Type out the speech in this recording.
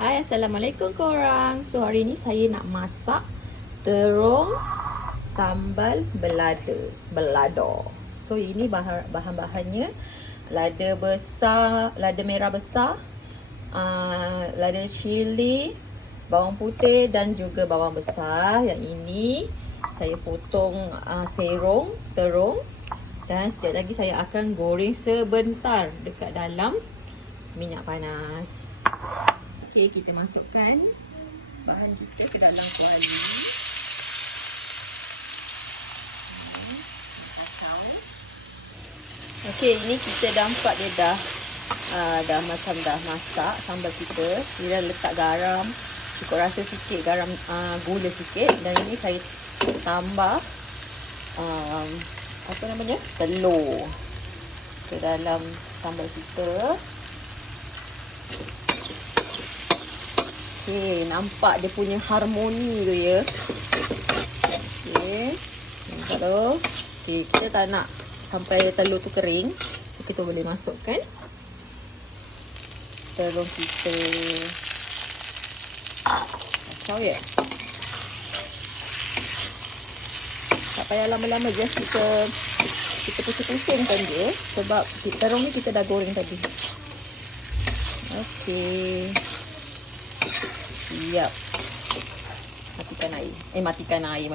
Hai, Assalamualaikum korang. So hari ni saya nak masak terung sambal belado. So ini bahan-bahannya: lada besar, lada merah besar, lada cili, bawang putih dan juga bawang besar. Yang ini saya potong terung, dan sekejap lagi saya akan goreng sebentar dekat dalam minyak panas. Okey, kita masukkan bahan kita ke dalam kuali. Kacau. Okey, ini kita nampak dia dah macam dah masak sambal kita. Dia dah letak garam, ikut rasa sikit, garam, gula sikit, dan ini saya tambah telur ke dalam sambal kita. Okey, nampak dia punya harmoni tu ya. Okey, nampak tu. Okey, kita tak nak sampai telur tu kering. So, kita boleh masukkan telur kita. Kacau ya. Tak payah lama-lama, just kita pusing-pusingkan dia, sebab terung ni kita dah goreng tadi. Okey. Siap. Matikan api.